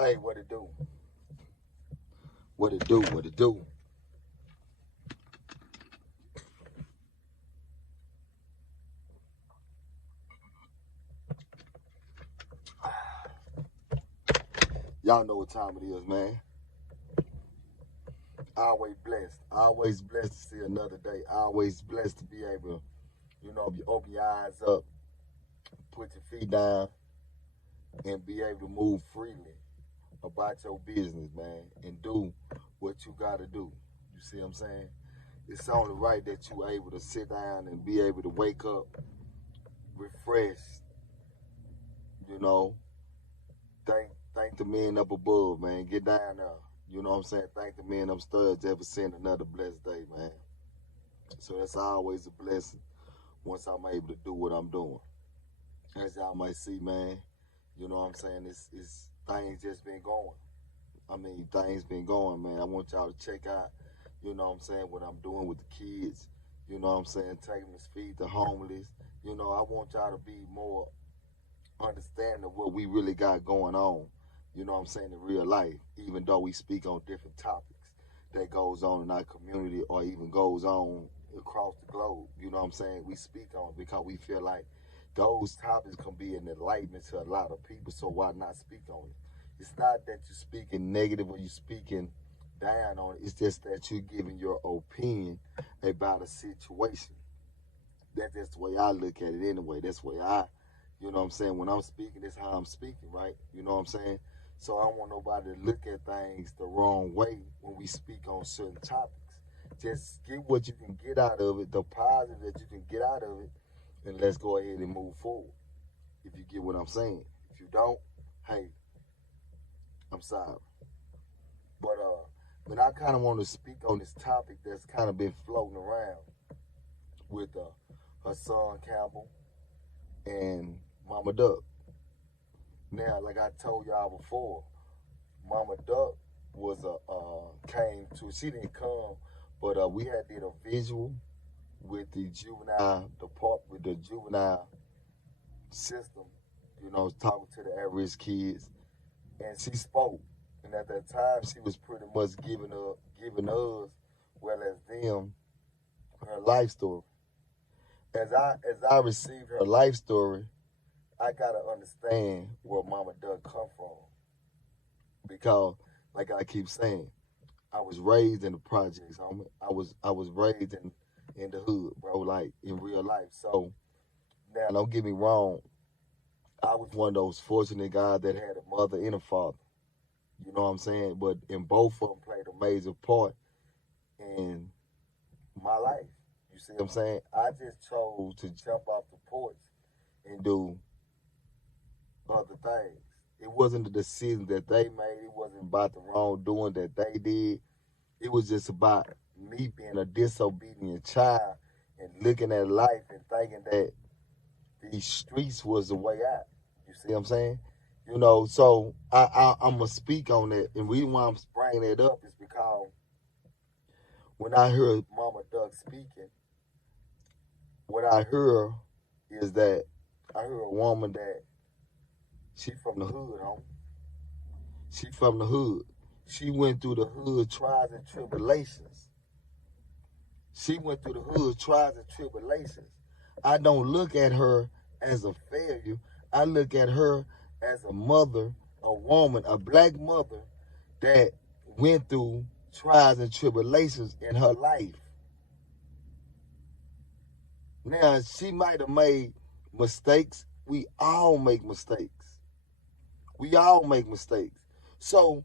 Hey, what it do? What it do? What it do? Y'all know what time it is, man. Always blessed. Always blessed to see another day. Always blessed to be able, you open your eyes up, put your feet down, and be able to move freely about your business, man, and do what you got to do. You see what I'm saying? It's only right that you're able to sit down and be able to wake up refreshed, you know. Thank the men up above, man. Get down there. You know what I'm saying? Thank the men upstairs ever seeing another blessed day, man. So that's always a blessing once I'm able to do what I'm doing. As y'all might see, man, you know what I'm saying? It's things just been going. I mean, things been going, man. I want y'all to check out, you know what I'm saying, what I'm doing with the kids. You know what I'm saying? Taking them to feed the homeless. You know, I want y'all to be more understanding of what we really got going on. You know what I'm saying, in real life, even though we speak on different topics that goes on in our community or even goes on across the globe. You know what I'm saying? We speak on it because we feel like those topics can be an enlightenment to a lot of people, so why not speak on it? It's not that you're speaking negative or you're speaking down on it. It's just that you're giving your opinion about a situation. That's just the way I look at it anyway. That's the way you know what I'm saying, when I'm speaking, that's how I'm speaking, right? You know what I'm saying? So I don't want nobody to look at things the wrong way when we speak on certain topics. Just get what you can get out of it, the positive that you can get out of it, and let's go ahead and move forward. If you get what I'm saying. If you don't, hey, I'm sorry. But I kind of want to speak on this topic that's kind of been floating around with Hassan Campbell and Mama Duck. Now, like I told y'all before, Mama Duck was came to. She didn't come, but we had did a visual with the juvenile department, with the juvenile system. You know, talking to the at-risk kids, and she spoke. And at that time, she was pretty much giving us, well as them, her life story. As I received her life story, I gotta understand where Mama Duck come from. Because, like I keep saying, I was raised in the projects, homie. I was raised in the hood, bro, like in real life. So now don't get me wrong, I was one of those fortunate guys that had a mother and a father. You know what I'm saying? But in both of them played a major part in my life. You see what I'm saying? I just chose to jump off the porch and do other things. It wasn't the decision that they made. It wasn't about the wrongdoing that they did. It was just about me being a disobedient child and looking at life and thinking that these streets was the way out. You see what I'm saying? You know, so I'm going to speak on that. And the reason why I'm bringing it up is because when I heard Mama Duck speaking, what I heard is that I heard a woman that she from the hood, homie. She from the hood. She went through the hood trials and tribulations. She went through the hood trials and tribulations. I don't look at her as a failure. I look at her as a mother, a woman, a black mother that went through trials and tribulations in her life. Now, she might have made mistakes. We all make mistakes. We all make mistakes. So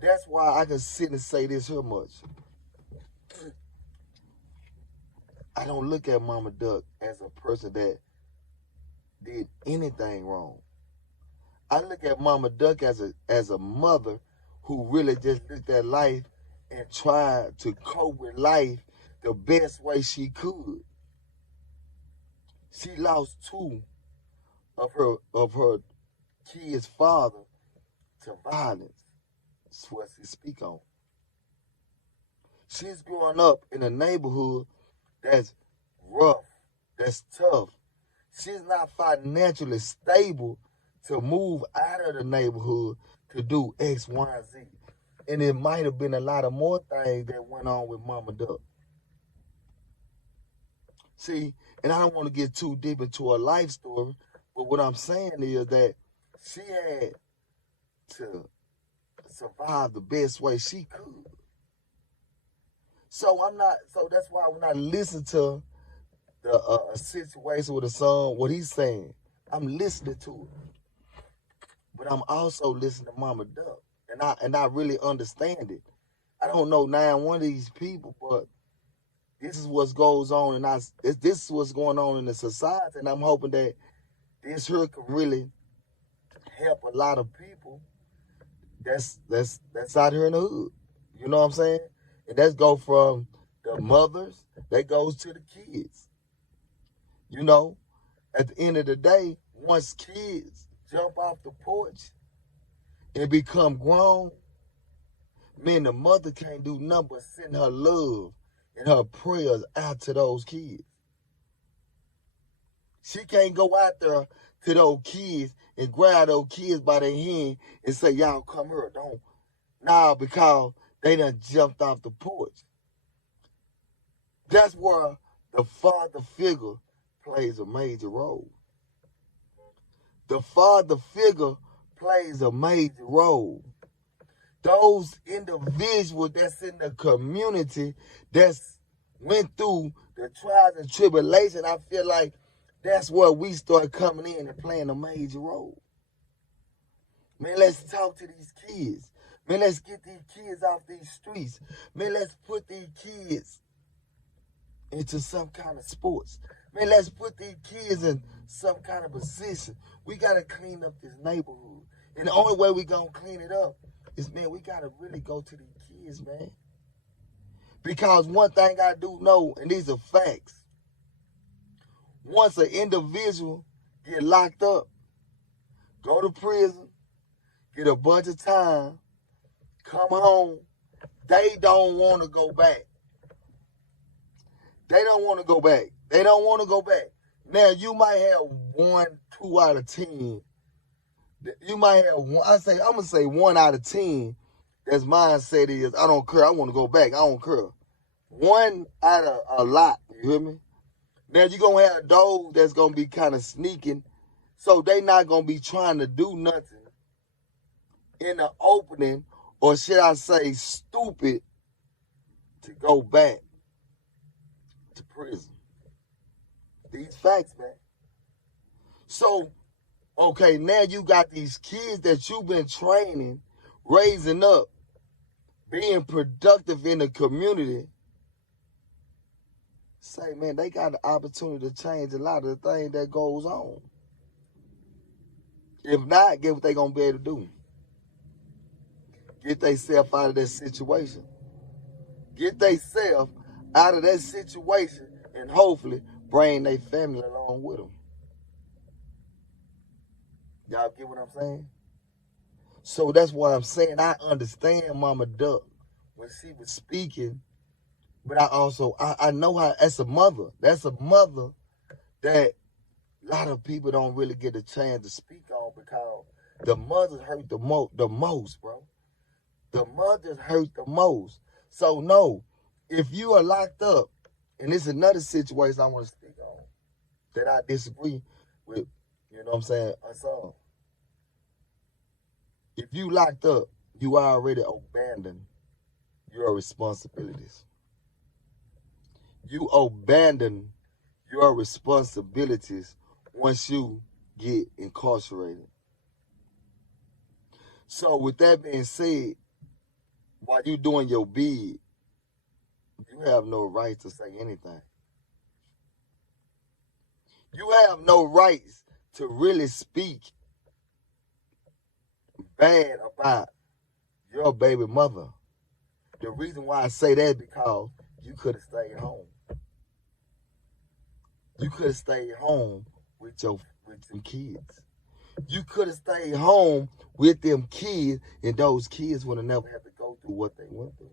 that's why I can sit and say this here much. I don't look at Mama Duck as a person that did anything wrong. I look at Mama Duck as a mother who really just looked at life and tried to cope with life the best way she could. She lost two of her kids' father to violence. That's what she speak on. She's growing up in a neighborhood that's rough, that's tough. She's not financially stable to move out of the neighborhood to do X, Y, and Z. And it might have been a lot of more things that went on with Mama Duck. See, and I don't want to get too deep into her life story, but what I'm saying is that she had to survive the best way she could. So that's why when I listen to the situation with the son, what he's saying, I'm listening to it. But I'm also listening to Mama Duck. And I really understand it. I don't know now one of these people, but this is what goes on, and this is what's going on in the society, and I'm hoping that this here can really help a lot of people that's out here in the hood. You know what I'm saying? And that's go from the mothers, that goes to the kids. You know, at the end of the day, once kids jump off the porch and become grown, man, the mother can't do nothing but send her love and her prayers out to those kids. She can't go out there to those kids and grab those kids by their hand and say, y'all come here, don't. Nah, because they done jumped off the porch. That's where the father figure plays a major role. The father figure plays a major role. Those individuals that's in the community that's went through the trials and tribulations, I feel like that's where we start coming in and playing a major role. Man, let's talk to these kids. Man, let's get these kids off these streets. Man, let's put these kids into some kind of sports. Man, let's put these kids in some kind of position. We got to clean up this neighborhood. And the only way we going to clean it up is, man, we got to really go to these kids, man. Because one thing I do know, and these are facts, once an individual get locked up, go to prison, get a bunch of time, come home, they don't want to go back. They don't want to go back. They don't want to go back. Now, you might have 1, 2 out of 10. You might have one, I'm going to say 1 out of 10 that's mindset is, I don't care, I want to go back, I don't care. 1 out of a lot, you hear me? Now, you're going to have those that's going to be kind of sneaking, so they not going to be trying to do nothing in the opening, or should I say stupid, to go back to prison. These facts, man. So, okay, now you got these kids that you've been training, raising up, being productive in the community. Say, man, they got the opportunity to change a lot of the things that goes on. If not, guess what they going to be able to do? Get themselves out of that situation. Get themselves out of that situation and hopefully bring their family along with them. Y'all get what I'm saying? So that's why I'm saying I understand Mama Duck when she was speaking, but I know how, as a mother, that's a mother that a lot of people don't really get a chance to speak on, because the mothers hurt the most, bro. The mothers hurt the most. So no, if you are locked up, and this is another situation I want to speak on that I disagree with, you know what I'm saying, Hassan. If you locked up, you already abandoned your responsibilities. You abandon your responsibilities once you get incarcerated. So with that being said, while you doing your bid, you have no right to say anything. You have no rights to really speak bad about your baby mother. The reason why I say that is because you could have stayed home. You could have stayed home with them kids. You could have stayed home with them kids, and those kids would have never had to go through what they went through.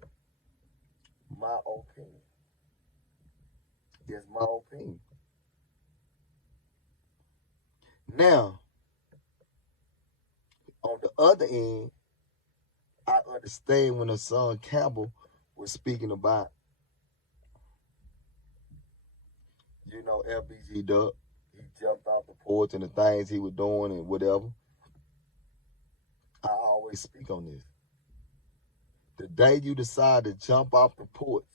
My opinion. That's my opinion. Now, on the other end, I understand when Hassan Campbell was speaking about, FBG Duck. He jumped off the porch and the things he was doing and whatever. I always speak on this. The day you decide to jump off the porch,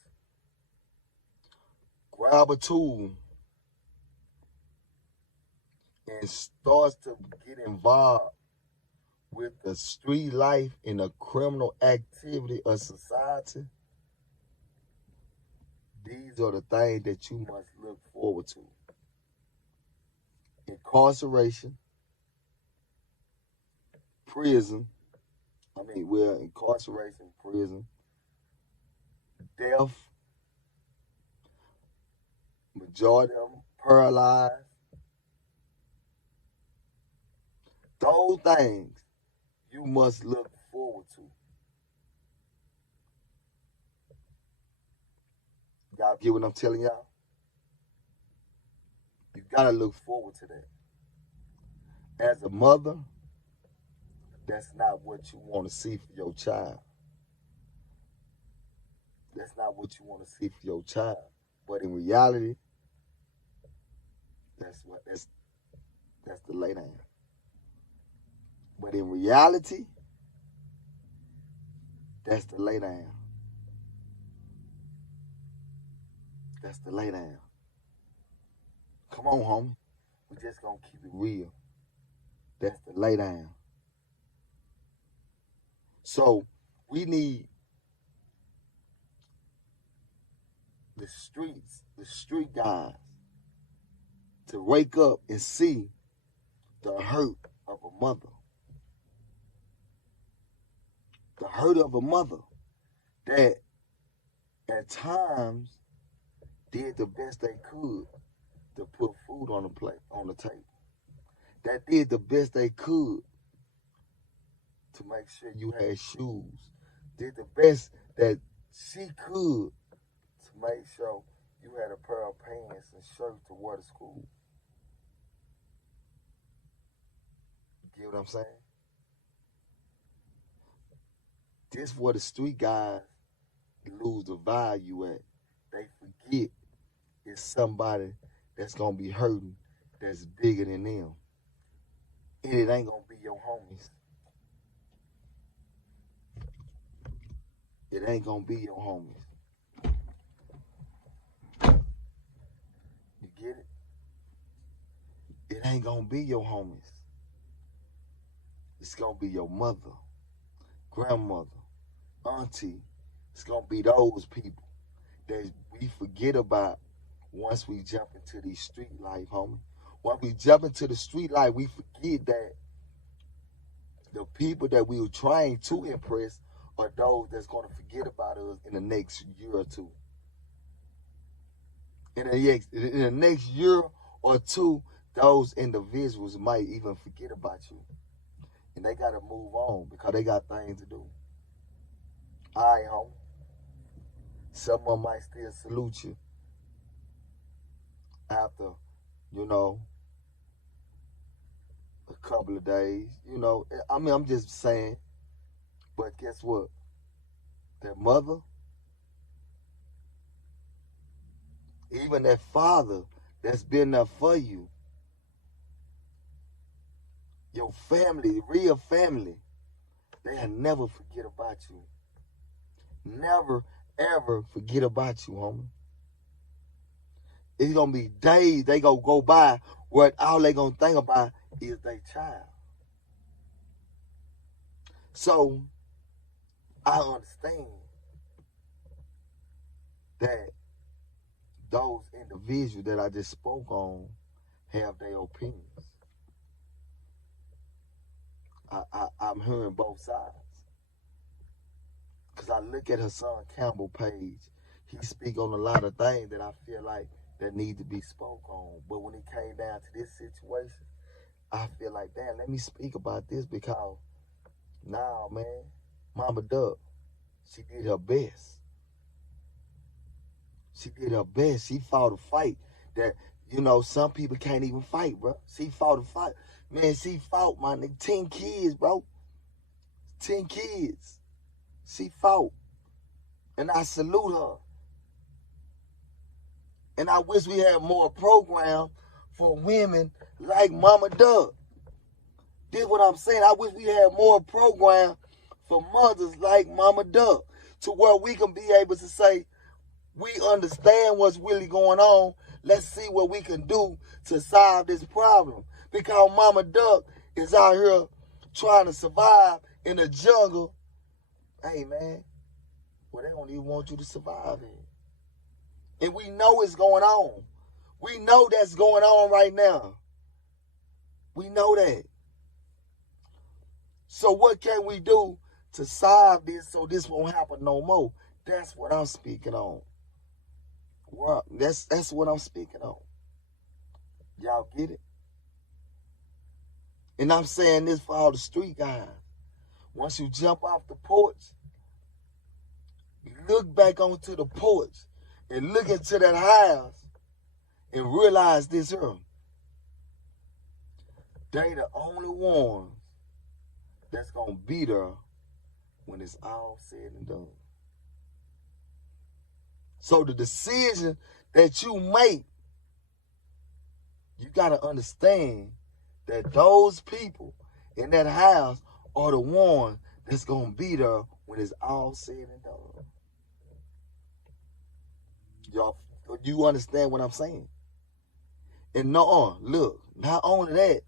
grab a tool, and starts to get involved with the street life and the criminal activity of society, these are the things that you must look forward to. Incarceration, incarceration, prison, death, majority of them paralyzed. Those things you must look forward to. Y'all get what I'm telling y'all? You gotta look forward to that. As a mother, that's not what you want to see for your child. That's not what you want to see for your child. But in reality, that's the lay down. But in reality, that's the lay down. That's the lay down. Come on, homie. We just gonna keep it real. That's the lay down. So we need the street guys to wake up and see the hurt of a mother. The hurt of a mother that at times did the best they could to put food on the table. That did the best they could to make sure you had shoes. Did the best that she could to make sure you had a pair of pants and shirt to wear to school. You get what I'm saying? This where the street guys lose the value at. They forget it's somebody that's gonna be hurting that's bigger than them. And it ain't gonna be your homies. It ain't gonna be your homies. You get it? It ain't gonna be your homies. It's gonna be your mother, grandmother, auntie. It's gonna be those people that we forget about once we jump into these street life, homie. When we jump into the street life, we forget that the people that we were trying to impress are those that's gonna forget about us in the next year or two. In the next year or two, those individuals might even forget about you. And they gotta move on because they got things to do. All right, homie. Someone might still salute you after, a couple of days. I'm just saying. But guess what? That mother, even that father that's been there for you, your family, real family, they'll never forget about you. Never, ever forget about you, homie. It's gonna be days they gonna go by where all they gonna think about is their child. So I understand that those individuals that I just spoke on have their opinions. I'm hearing both sides. Because I look at Hassan Campbell page, he speak on a lot of things that I feel like that need to be spoke on. But when it came down to this situation, I feel like, damn, let me speak about this because, nah, man, Mama Duck, she did her best. She did her best. She fought a fight that, some people can't even fight, bro. She fought a fight. Man, she fought, my nigga, 10 kids, bro. 10 kids. She fought. And I salute her. And I wish we had more program for women like Mama Doug. This is what I'm saying. I wish we had more program for mothers like Mama Doug, to where we can be able to say, we understand what's really going on. Let's see what we can do to solve this problem. Because Mama Duck is out here trying to survive in the jungle. Hey, man, well, they don't even want you to survive in. And we know it's going on. We know that's going on right now. We know that. So what can we do to solve this so this won't happen no more? That's what I'm speaking on. Well, that's what I'm speaking on. Y'all get it? And I'm saying this for all the street guys. Once you jump off the porch, you look back onto the porch and look into that house and realize this here. They the only ones that's going to be there when it's all said and done. So the decision that you make, you got to understand that those people in that house are the ones that's going to be there when it's all said and done. Y'all, you understand what I'm saying? And look, not only that,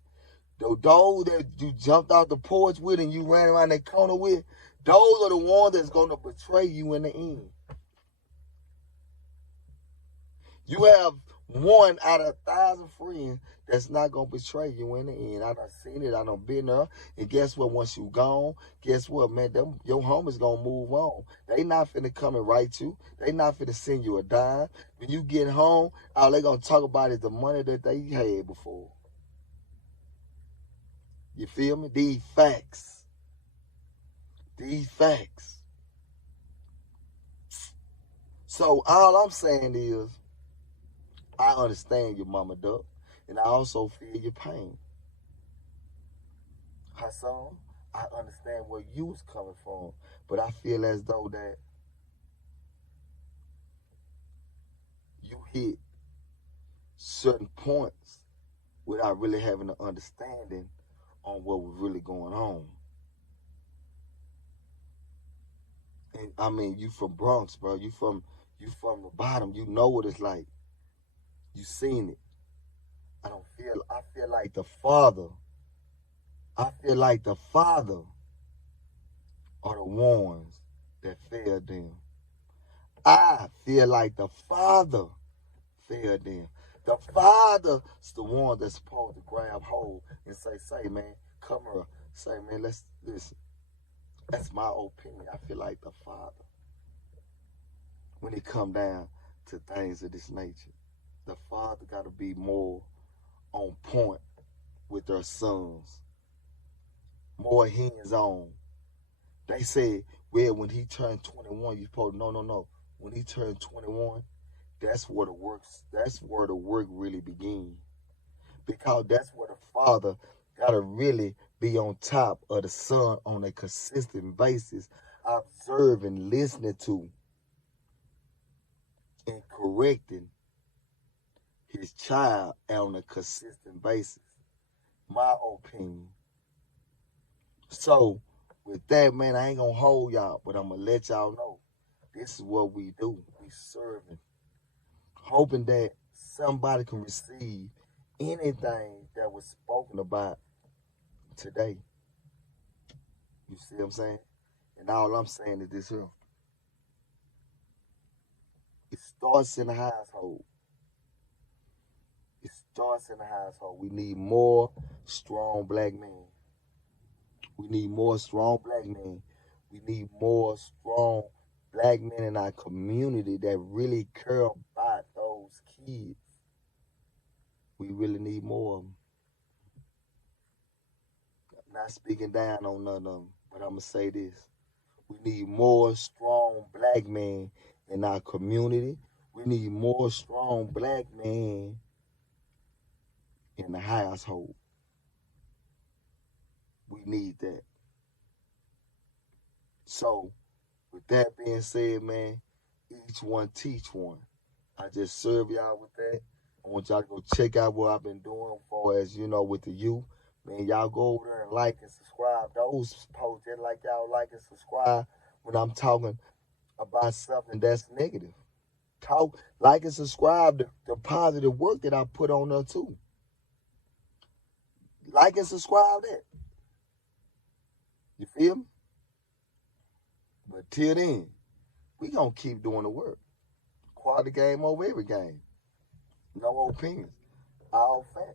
those that you jumped out the porch with and you ran around that corner with, those are the ones that's going to betray you in the end. You have 1 out of 1,000 friends that's not going to betray you in the end. I done seen it. I done been there. And guess what? Once you gone, guess what, man? Your home is going to move on. They not finna come and write you. They not finna send you a dime. When you get home, all they going to talk about is the money that they had before. You feel me? These facts. These facts. So all I'm saying is, I understand you, Mama Duck, and I also feel your pain. Hassan, I understand where you was coming from, but I feel as though that you hit certain points without really having an understanding on what was really going on. And I mean, you from Bronx, bro. You from the bottom. You know what it's like. You seen it. I feel like the father. I feel like the father are the ones that failed them. I feel like the father failed them. The father's the one that's supposed to grab hold and say, man, come here. Say, man, let's listen. That's my opinion. I feel like the father, when it come down to things of this nature, the father got to be more on point with their sons, more hands-on. They said, well, when he turned 21, you supposed to, no. When he turned 21, that's where the work really begins. Because that's where the father got to really be on top of the son on a consistent basis, observing, listening to, and correcting his child on a consistent basis. My opinion. So, with that, man, I ain't going to hold y'all, but I'm going to let y'all know this is what we do. We serving. Hoping that somebody can receive anything that was spoken about today. You see what I'm saying? And all I'm saying is this here. It starts in the household. It starts in the household. We need more strong black men. We need more strong black men. We need more strong black men in our community that really care about those kids. We really need more of them. I'm not speaking down on none of them, but I'm going to say this. We need more strong black men in our community. We need more strong black men in the household. We need that. So, with that being said, man, each one teach one. I just serve y'all with that. I want y'all to go check out what I've been doing for as with the youth. Man, y'all go over there and like and subscribe. Those posts just like y'all like and subscribe when I'm talking about something that's negative. Talk, like and subscribe to the positive work that I put on there too. Like and subscribe that. You feel me? But till then, we gonna keep doing the work. Quality game over every game. No opinions. All facts.